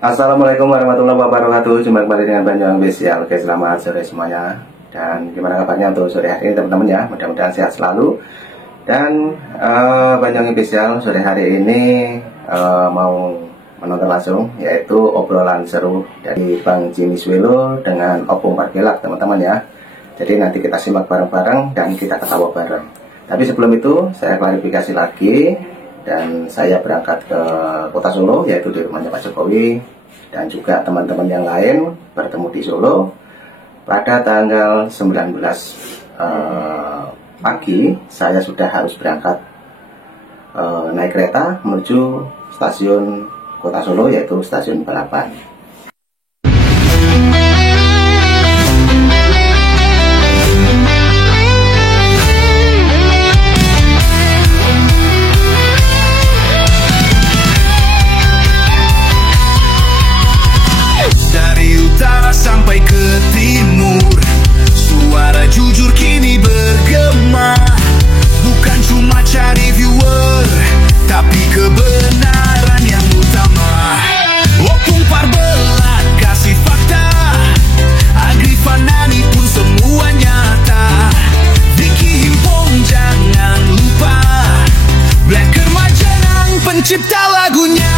Assalamualaikum warahmatullahi wabarakatuh. Jumpa kembali dengan Banyuwangi Official. Oke, selamat sore semuanya. Dan gimana kabarnya untuk sore hari ini teman-teman ya? Mudah-mudahan sehat selalu. Dan Banyuwangi Official sore hari ini mau menonton langsung, yaitu obrolan seru dari Bang Jimmy Swelo dengan Opung Pargelak teman-teman ya. Jadi nanti kita simak bareng-bareng dan kita ketawa bareng. Tapi sebelum itu saya klarifikasi lagi. Dan saya berangkat ke kota Solo, yaitu di rumahnya Pak Jokowi, dan juga teman-teman yang lain bertemu di Solo pada tanggal 19 pagi. Saya sudah harus berangkat naik kereta menuju stasiun kota Solo, yaitu stasiun Balapan. Sampai ke timur, suara jujur kini bergema. Bukan cuma cari viewer, tapi kebenaran yang utama. Opung Pargelak kasih fakta, Agri Fanani pun semua nyata. Vicky Himpong jangan lupa, Blacker Majanang pencipta lagunya.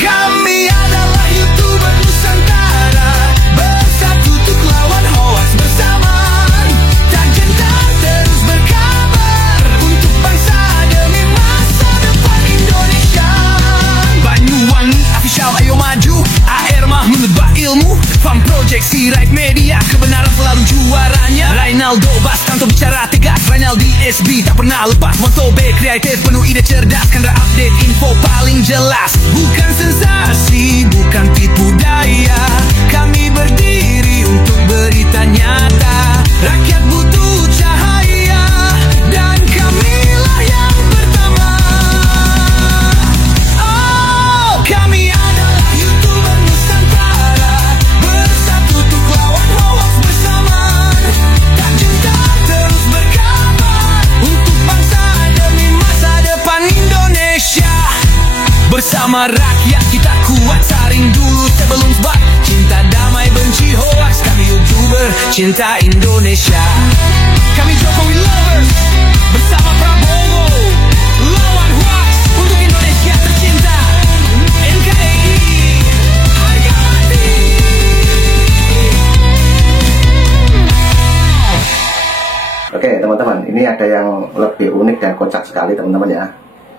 Kami adalah YouTuber Nusantara, bersatu untuk lawan hoax bersama. Tak gentar terus berkabar untuk bangsa demi masa depan Indonesia. Banyuwangi Official ayo maju, AR mah menebak ilmu. Farm Project Sirait Media, kebenaran selalu juaranya. Rinaldo Bastanto bicara tegas, Rinaldi SB tak pernah lepas. Moto B kreatif penuh ide cerdas, karena update info paling jelas. Bukan sensasi, bukan tipu daya, kami berdiri untuk berita nyata. Rakyat butuh cahaya, dan kamilah yang pertama. Oh, kami adalah YouTuber Nusantara, bersatu untuk lawan hoax bersama. Tak gentar terus berkabar untuk bangsa demi masa depan Indonesia. Bersama rakyat kita kuat, saring dulu sebelum sebar. Cinta damai benci hoax, kami YouTuber cinta Indonesia. Kami Jokowi lovers, bersama Prabowo lawan hoax untuk Indonesia tercinta. NKRI harga mati. Oke teman-teman, ini ada yang lebih unik dan kocak sekali teman-teman ya.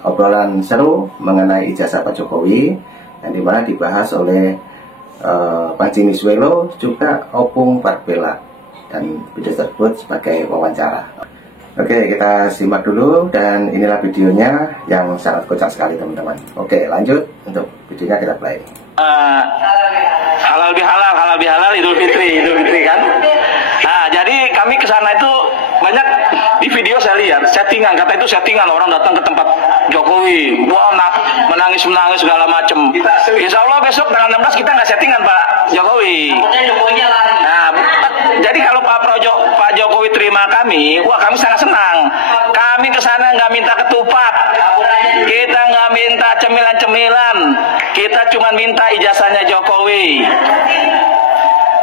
Obrolan seru mengenai ijazah Pak Jokowi yang dimana dibahas oleh Bang Jimmy Swelo juga Opung Pargelak, dan video tersebut sebagai wawancara. Oke, kita simak dulu, dan inilah videonya yang sangat kocak sekali teman-teman. Oke, lanjut, untuk videonya kita play. Halal bihalal Idul Fitri kan. Nah, jadi kami ke sana itu banyak di video saya lihat settingan, kata itu settingan, orang datang ke tempat Jokowi, wah menangis segala macem. Insya Allah besok tanggal 16 kita nggak settingan Pak Jokowi. Nah, jadi kalau Pak Jokowi terima kami, wah kami sangat senang. Kami ke sana nggak minta ketupat, kita nggak minta cemilan-cemilan, kita cuma minta ijazahnya Jokowi.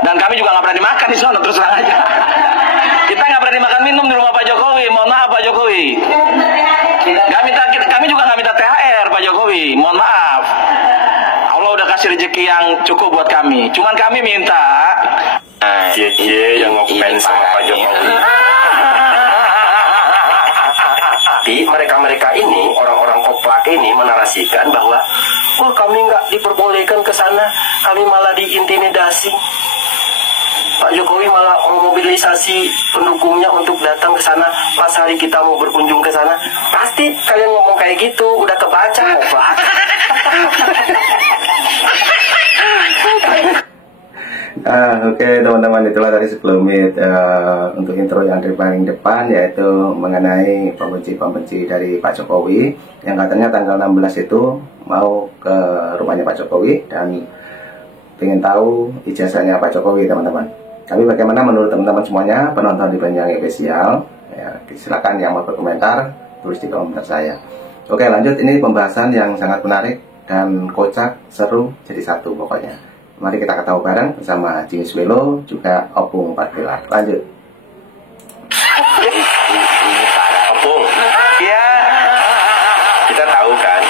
Dan kami juga nggak berani makan di sana, terus terang aja. Kita nggak berani makan minum di rumah Pak Jokowi. Mohon maaf Pak Jokowi. Kami juga nggak minta THR Pak Jokowi. Mohon maaf. Allah udah kasih rezeki yang cukup buat kami. Cuman kami minta. Yang ngefans sama Pak Jokowi. Tapi mereka ini, orang-orang koplak ini menarasikan bahwa wah kami nggak diperbolehkan ke sana, kami malah diintimidasi. Pak Jokowi malah memobilisasi pendukungnya untuk datang ke sana pas hari kita mau berkunjung ke sana. Pasti kalian ngomong kayak gitu, udah kebaca Pak. Oke teman-teman, itulah dari sebelumnya untuk intro yang dari paling depan, yaitu mengenai pembenci dari Pak Jokowi yang katanya tanggal 16 itu mau ke rumahnya Pak Jokowi dan ingin tahu ijazahnya Pak Jokowi teman-teman. Tapi bagaimana menurut teman-teman semuanya penonton di Banyuwangi Official? Ya, silakan yang mau berkomentar tulis di komentar saya. Oke lanjut, ini pembahasan yang sangat menarik dan kocak, seru jadi satu pokoknya. Mari kita ketahui bareng bersama Jimis Welo juga Opung 4 Pilar. Lanjut. Opung, Ya, kita tahu kan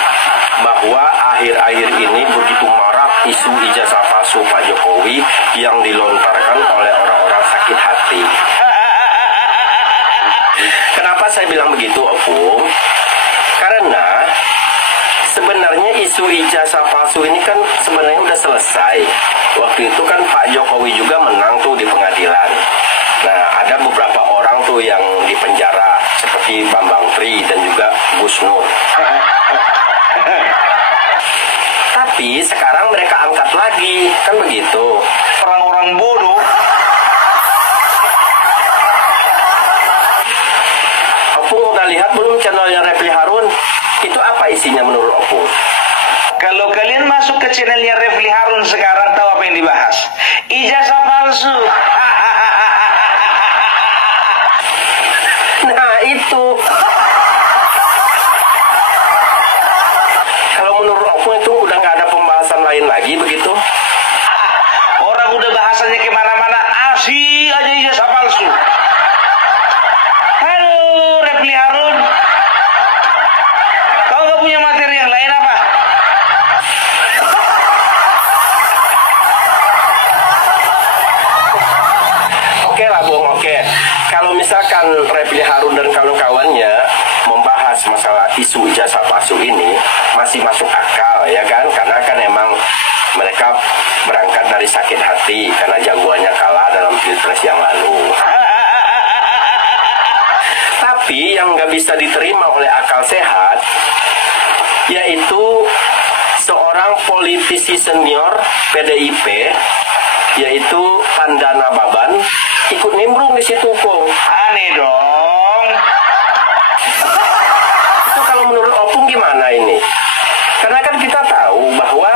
bahwa akhir-akhir ini begitu marak isu ijazah palsu Pak Jokowi yang dilontarkan oleh orang-orang sakit hati. Kenapa saya bilang begitu, Opung? Karena sebenarnya isu ijazah palsu ini kan sebenarnya udah selesai. Waktu itu kan Pak Jokowi juga menang tuh di pengadilan. Nah, ada beberapa orang tuh yang dipenjara seperti Bambang Tri dan juga Gus Nur. Tapi sekarang mereka angkat lagi, kan begitu. orang-orang bodoh. Opung udah lihat belum channelnya Refli Harun? Itu apa isinya menurut Opung? Kalau kalian masuk ke channelnya Refli Harun sekarang, tahu apa yang dibahas? Ijazah palsu. Nah itu. Kalau menurut Opung itu udah nggak ada pembahasan lain lagi begitu? Orang udah bahasanya kemana-mana, asih aja ijazah palsu. Halo Refli Harun, kau gak punya materi yang lain apa? Oke lah Bung, oke. Kalau misalkan Refli Harun dan kawan-kawannya membahas masalah isu ijazah palsu ini masih masuk akal ya kan? Karena kan emang mereka berangkat dari sakit hati karena jagoannya kalah dalam pilpres yang lalu. Tapi yang nggak bisa diterima oleh akal sehat yaitu seorang politisi senior PDIP yaitu Pandana Baban ikut nimbrung di situ, Pung. Aneh dong. Itu kalau menurut Opung gimana ini? Karena kan kita tahu bahwa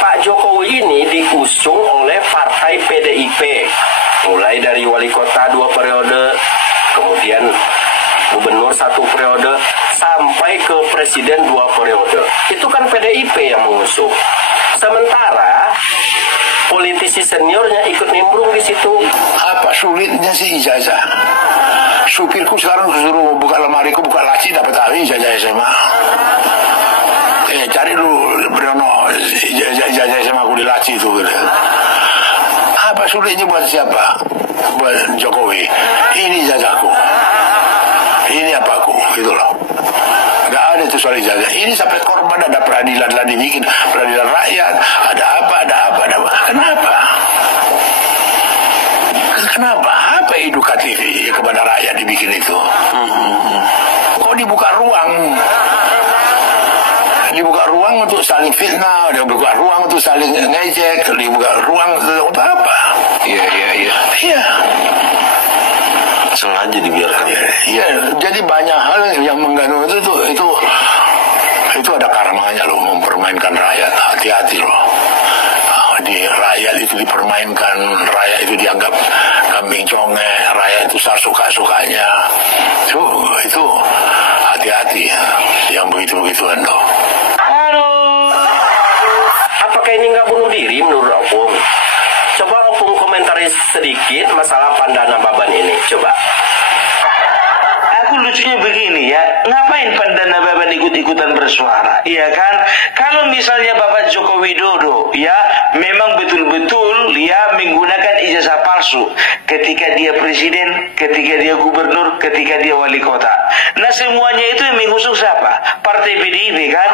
Pak Jokowi ini diusung oleh partai PDIP. Mulai dari wali kota 2 periode, kemudian gubernur 1 periode, sampai ke presiden 2 periode. Itu kan PDIP yang mengusung. Sementara politisi seniornya ikut nimbrung di situ. Apa sulitnya sih ijazah? Supirku sekarang suruh buka lemariku, buka laci, dapat kali ijazah SMA. Cari dulu Briono ijazah SMA aku di laci itu. Gitu. Apa sulitnya buat siapa? Buat Jokowi. Ini ijazahku. Ini apaku, gitu loh. Gak ada itu soal ijazah. Ini sampai korban ada peradilan lah dibikin, peradilan rakyat, ada apa. Kenapa? Kenapa? Apa edukatif kepada rakyat dibikin itu? Kok dibuka ruang? Dibuka ruang untuk saling fitnah, dibuka ruang untuk saling ngejek, dibuka ruang untuk apa? Iya. Sengaja dibiarkan. Iya, jadi banyak hal yang mengganggu itu ada karmanya loh, mempermainkan rakyat. Hati-hati loh. Di rakyat itu dipermainkan, rakyat itu dianggap kambing conge, rakyat itu suka-sukanya. Itu hati-hati yang begitu-begituan loh. Apakah ini nggak bunuh diri menurut Opung? Coba Opung komentari sedikit masalah Pandana Baban ini, coba. Aku lucunya begini ya, ngapain Pandana Baban ikut-ikutan bersuara? Iya kan? Kalau misalnya Bapak Joko Widodo ya memang betul-betul ya menggunakan ijazah palsu ketika dia presiden, ketika dia gubernur, ketika dia wali kota. Nah semuanya itu yang mengusung siapa? Partai PDIP kan?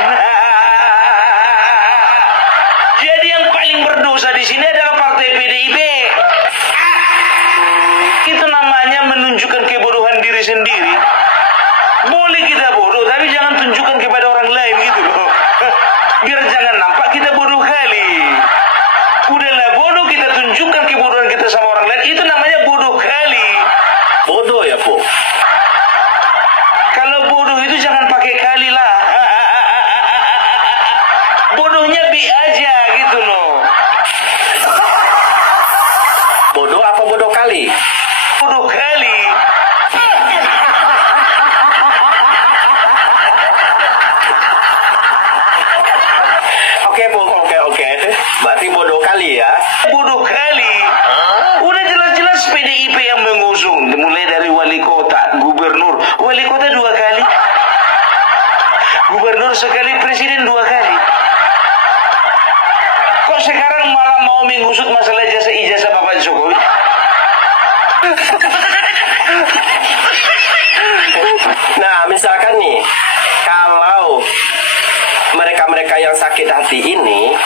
Jadi yang paling berdosa di sini adalah partai PDIP. Itu namanya menunjukkan kebodohan diri sendiri. Boleh kita bodoh, tapi jangan tunjukkan kepada orang lain gitu loh. Biar jangan nampak kita bodoh kali. Udahlah bodoh, kita tunjukkan kebodohan kita sama orang lain. Itu namanya bodoh kali. Bodoh ya, Po? Kalau bodoh itu jangan pakai kali lah. Bodohnya bi aja gitu loh. Bodoh apa bodoh kali? Bodoh kali. gubernur, wali kota 2 kali, gubernur sekali, presiden 2 kali. Kok sekarang malah mau mengusut masalah ijazah Bapak Jokowi? Nah, misalkan nih, kalau mereka-mereka yang sakit hati ini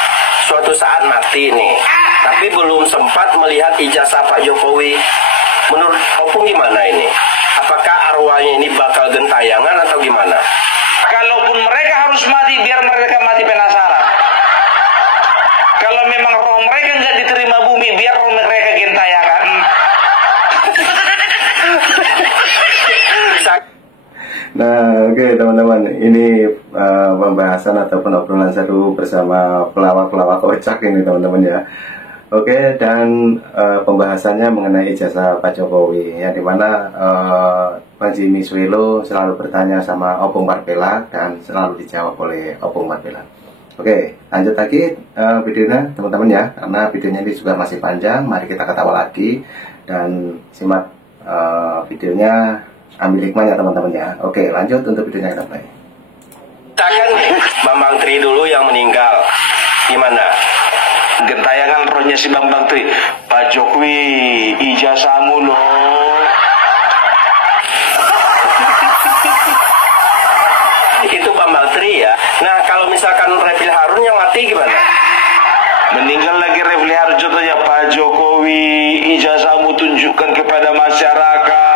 suatu saat mati nih, tapi belum sempat melihat ijazah Pak Jokowi, menurut opung gimana ini? Apakah arwahnya ini bakal gentayangan atau gimana? Kalaupun mereka harus mati, biar mereka mati penasaran. Kalau memang roh mereka nggak diterima bumi, biar roh mereka gentayangan. Nah, oke teman-teman, ini pembahasan ataupun obrolan seru bersama pelawak-pelawak kocak ini teman-teman ya. Oke, dan pembahasannya mengenai ijazah Pak Jokowi, yang dimana Bang Jimmy Swelo selalu bertanya sama Opung Marpela dan selalu dijawab oleh Opung Marpela. Oke, lanjut lagi videonya teman-teman ya, karena videonya ini juga masih panjang. Mari kita ketawa lagi dan simak videonya, ambil hikmahnya teman-teman ya. Oke, lanjut untuk videonya kita play. Misalkan Bambang Tri dulu yang meninggal, gimana? Gentayangan rohnya si Bambang Tri, Pak Jokowi, ijazahmu loh. Itu Bambang Tri ya. Nah, kalau misalkan Refli Harun yang mati gimana? Meninggal lagi Refli Harun, contohnya Pak Jokowi, ijazahmu tunjukkan kepada masyarakat.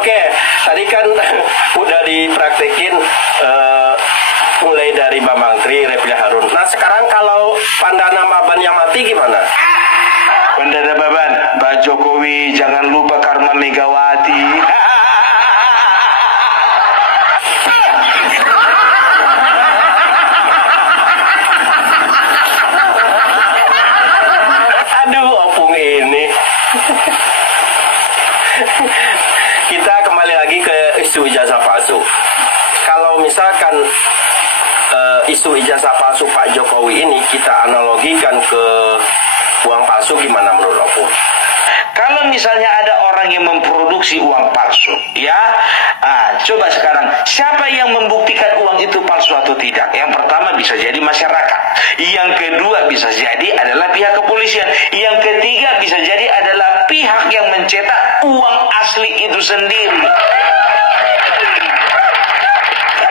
Oke. Tadi kan udah dipraktekin mulai dari Bambang Tri, Refli Harun. Nah, sekarang kalau Pandana Maban yang mati gimana? Pandana Maban, Pak Jokowi jangan lupa karena Megawati. Aduh, opung ini. Kita kembali lagi ke isu ijazah palsu. Kalau misalkan isu ijazah palsu Pak Jokowi ini kita analogikan ke uang palsu, gimana menurut opung? Kalau misalnya ada orang yang memproduksi uang palsu, ya, coba sekarang siapa yang membuktikan uang itu palsu atau tidak? Yang pertama bisa jadi masyarakat, yang kedua bisa jadi adalah pihak kepolisian, yang ketiga bisa jadi adalah pihak yang mencetak uang asli itu sendiri.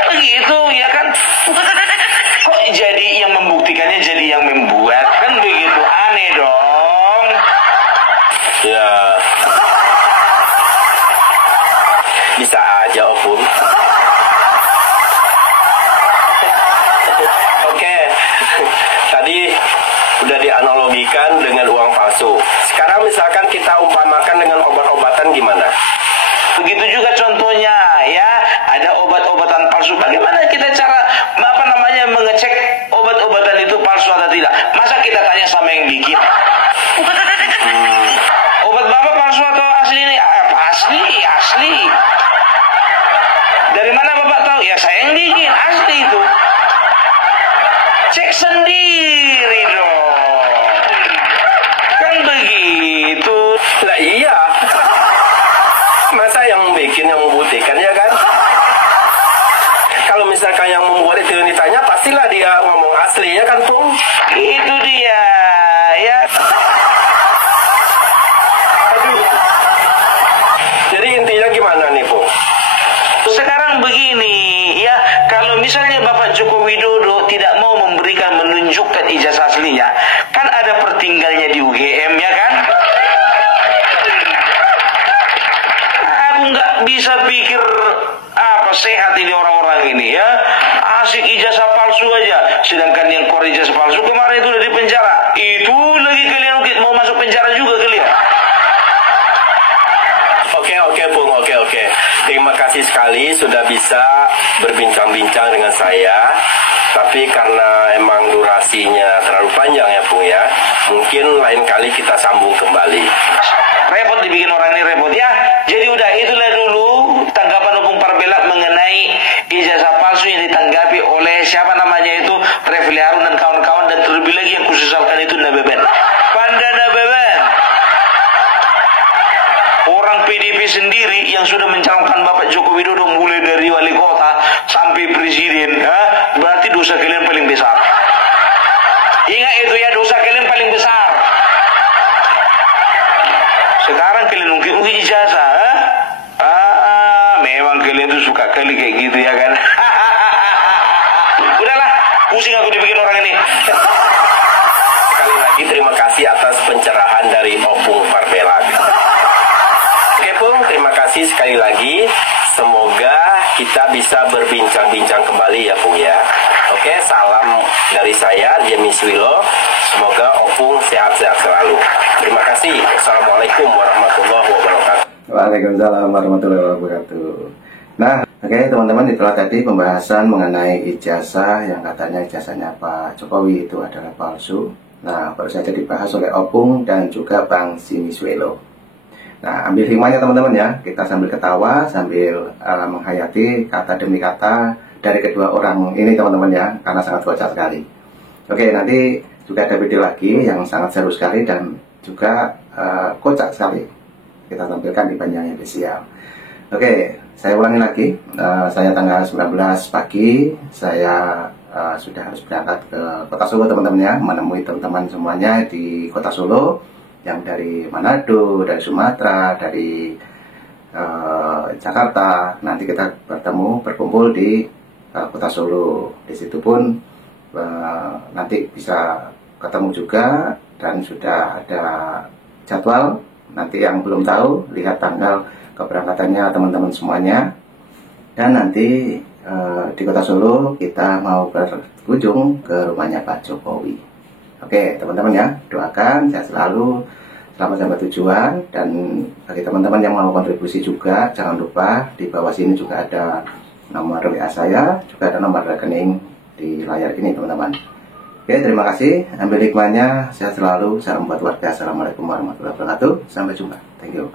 Begitu ya kan? Kok jadi yang membuktikannya jadi yang membuat, kan begitu, aneh dong. Ya, bisa aja opung. Oke, tadi udah dianalogikan dengan uang palsu. Sekarang misalkan kita umpamakan dengan obat-obatan gimana? Begitu juga contohnya ya, ada obat-obatan palsu. Bagaimana kita cara mengecek obat-obatan itu palsu atau tidak? Masa kita tanya sama yang bikin? Obat Bapak palsu atau asli ini? Asli. Dari mana Bapak tahu? Ya saya yang bikin, asli itu. Cek sendiri dong. Kan begitu. Lah iya. Masa yang bikin yang membuktikan, ya kan? Kalau misalkan yang membuat itu ditanya, pastilah dia ngomong asli, ya kan, Pung? Itu dia, ya. Aduh. Jadi intinya gimana nih, Pung? Sekarang begini, ya, kalau misalnya Bapak Joko Widodo tidak mau menunjukkan ijazah aslinya, kan ada pertinggalnya di UGM, ya kan? Aku nggak bisa pikir apa sehat ini orang-orang ini ya, asik ijazah palsu aja, sedangkan yang keluar ijazah palsu kemarin itu udah di penjara, itu lagi kalian mau masuk penjara juga kalian. Oke, Pung, oke. Terima kasih sekali sudah bisa berbincang-bincang dengan saya. Tapi karena emang durasinya terlalu panjang ya, Pung ya, mungkin lain kali kita sambung kembali. Repot dibikin orang ini repot ya. Jadi udah itulah dulu tanggapan Opung Parpela mengenai ijazah palsu yang ditanggapi oleh siapa namanya itu Refli Harun dan kawan-kawan, dan terlebih lebih lagi yang kusesalkan itu Nabeben. Panda Nabeben. Orang PDP sendiri yang sudah mencalonkan Bapak Joko Widodo mulai dari wali kota sampai presiden, berarti dosa kalian paling besar. Ingat itu ya, dosa kalian paling besar. Sekarang kalian mungkin ijazah, memang kalian tuh suka kali kayak gitu ya kan. Udahlah, pusing aku dibikin orang ini. Sekali lagi terima kasih atas pencerahan dari Opung Parbelag. Oke Pung, terima kasih sekali lagi. Semoga kita bisa berbincang-bincang kembali ya Pung ya. Oke, salam dari saya, James Wilo. Semoga Opung sehat-sehat selalu. Terima kasih. Assalamualaikum warahmatullahi wabarakatuh. Waalaikumsalam warahmatullahi wabarakatuh. Nah, oke teman-teman, itulah tadi pembahasan mengenai ijazah yang katanya ijazahnya Pak Jokowi itu adalah palsu. Nah, baru saja dibahas oleh Opung dan juga Bang Simiswelo. Nah, ambil hikmahnya teman-teman ya. Kita sambil ketawa, sambil menghayati kata demi kata dari kedua orang ini teman-teman ya, karena sangat kocak sekali. Oke, nanti juga ada video lagi yang sangat seru sekali dan juga kocak sekali. Kita tampilkan di Banjang Spesial. Oke, saya ulangi lagi. Saya tanggal 19 pagi, saya sudah harus berangkat ke Kota Solo teman-teman ya, menemui teman-teman semuanya di Kota Solo yang dari Manado, dari Sumatera, dari Jakarta. Nanti kita berkumpul di Kota Solo. Di situ pun nanti bisa ketemu juga dan sudah ada jadwal. Nanti yang belum tahu, lihat tanggal keberangkatannya teman-teman semuanya. Dan nanti di Kota Solo kita mau berkunjung ke rumahnya Pak Jokowi. Oke teman-teman ya, doakan sehat selalu, selamat sampai tujuan. Dan bagi teman-teman yang mau kontribusi juga, jangan lupa di bawah sini juga ada nomor WA saya, juga ada nomor rekening di layar ini teman-teman. Oke, terima kasih, ambil hikmahnya, sehat selalu, salam buat warga. Assalamualaikum warahmatullahi wabarakatuh, sampai jumpa, thank you.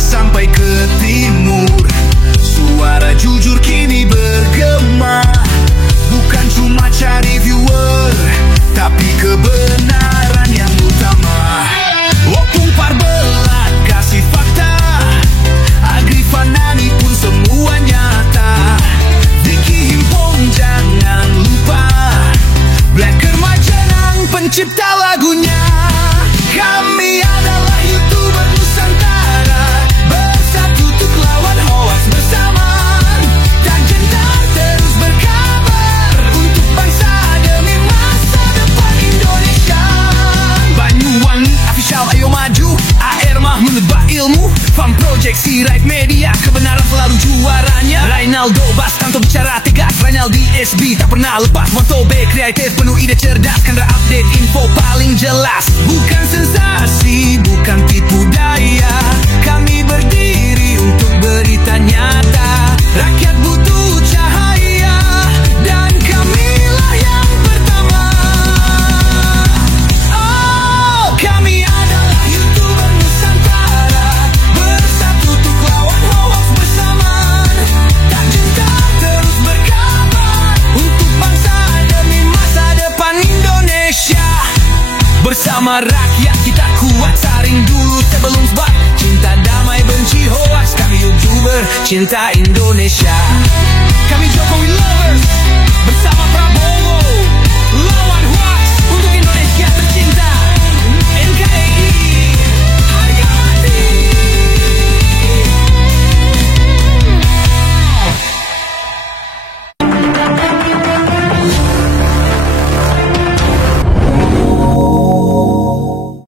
Sampai ke timur, suara jujur kini bergema. Bukan cuma cari viewer, tapi kebenaran yang utama. Opung Parbelag kasih fakta, Agri Fanani pun semua nyata. Vicky Himpong jangan lupa, Blacker Majenang pencipta lagunya. Kami adalah YouTuber Nusantara, bersatu untuk lawan hoax bersamaan. Tak gentar terus berkabar untuk bangsa demi masa depan Indonesia. Banyuwangi official ayo maju, AR Mahmud ilmu, Farm Project Sirait Media, kebenaran selalu juaranya. Rinaldo Bastanto bicara tegas, Rinaldi SB tak pernah lepas. Moto B kreatif penuh ide cerdas, karena update info paling jelas. Bukan sensasi, bukan tipu daya, kami berdiri untuk berita nyata. Rakyat butuh cahaya, dan kamilah yang pertama. Oh, kami adalah YouTuber Nusantara, bersatu untuk lawan hoax bersamaan. Tak gentar terus berkabar untuk bangsa demi masa depan Indonesia. Bersama rakyat kita kuat, saring dulu sebelum sebat. Cinta damai benci hoax, kami YouTuber cinta Indonesia. Kami Jokowi love.